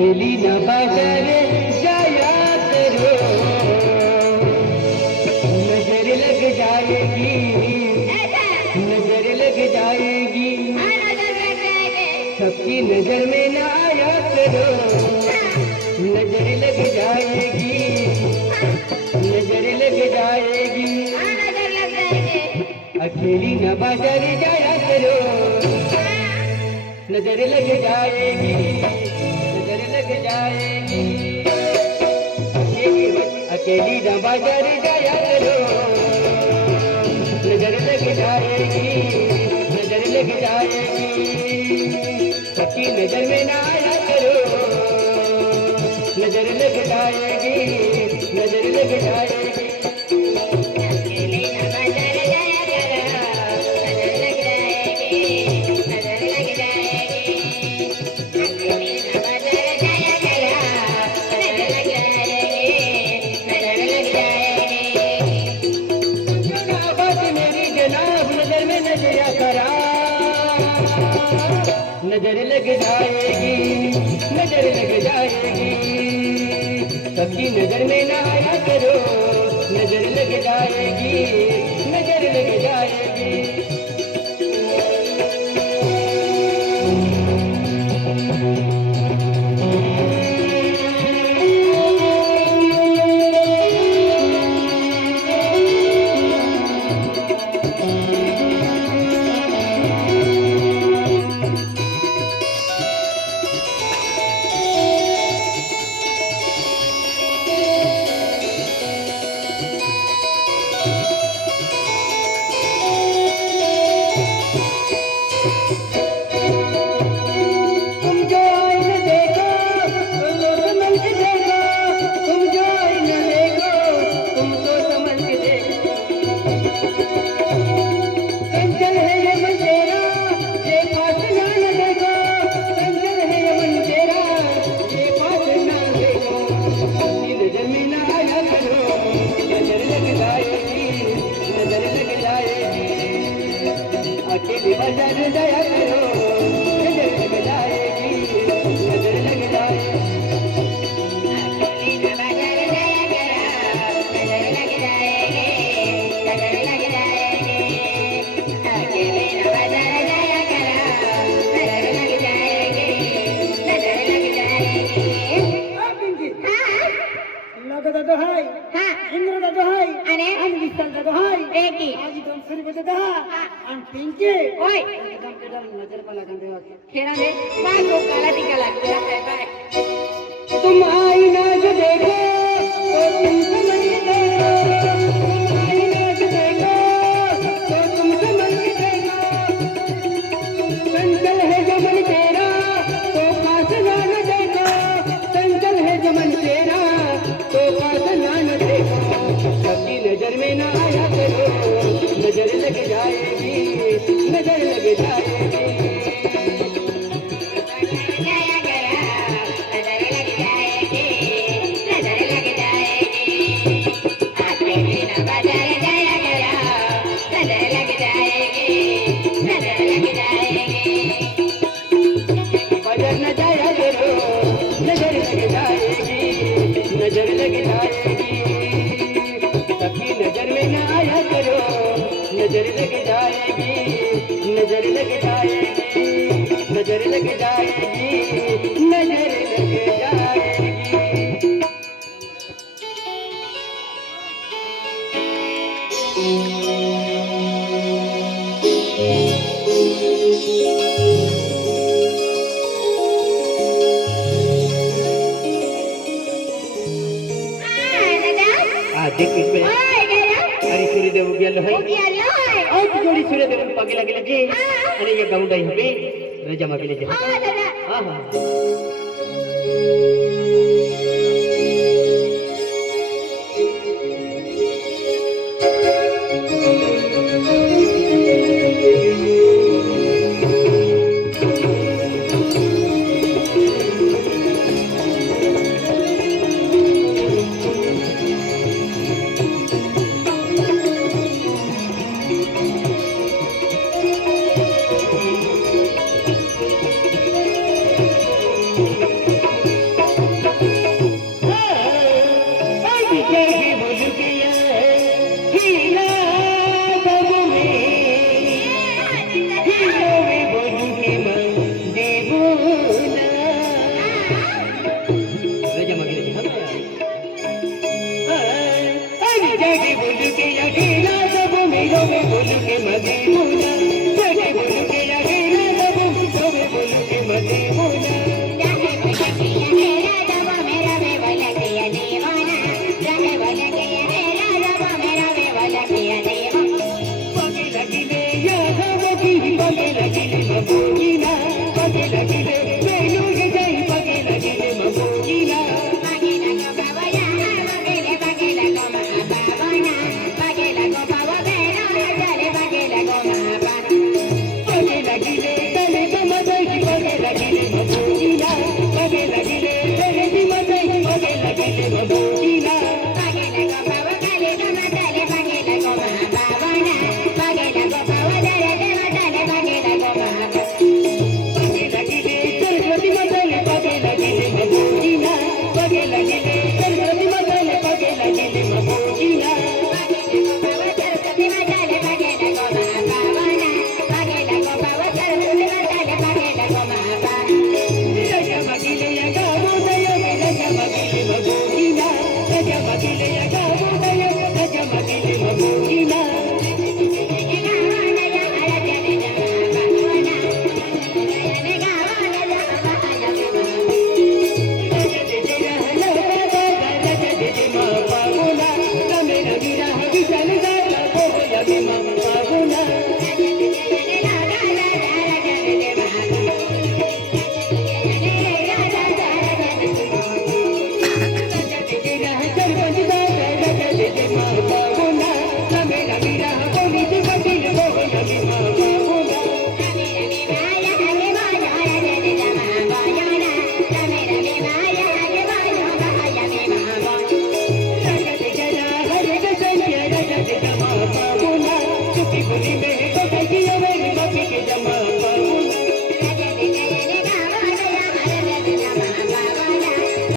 अकेली न बाजार जाया करो, नजर लग जाएगी, नजर लग जाएगी, सबकी नजर में न आया करो, नजर लग जाएगी, नजर लग जाएगी, अकेली न बाजार जाया करो, नजर लग जाएगी, नजर लग जाएगी, अकेली न बाजार जाया करो, नजर लग जाएगी, नजर लग जाएगी, सबकी नजर में ना आया करो, नजर लग जाएगी, नजर लग जाएगी। नजर लग जाएगी, नजर लग जाएगी, सबकी नजर में ना आया करो, नजर लग जाएगी, नजर लग जाएगी। तुम आईना जो देखो तो तुम समझ देखो, तुम आईना जो देखो तो तुम समझ देखो, चंचल है जो मन तेरा तो फासला न देखो, चंचल है जो मन तेरा तो फासला न देखो, सबकी नजर में ना आया करो, नजर लग जाएगी, नजर लग जाएगी। नजर लग जाएगी, सबकी नजर में ना आया करो, नजर लग जाएगी, नजर लग जाएगी, नजर लग जाएगी, नजर लग जाएगी। अरे सूर्यदेव गेलो है, आज जोड़ी सूर्यदेव पगे लगे लगे, आणि ये गाऊंडाई हवे रजा मागे लगे। हां हां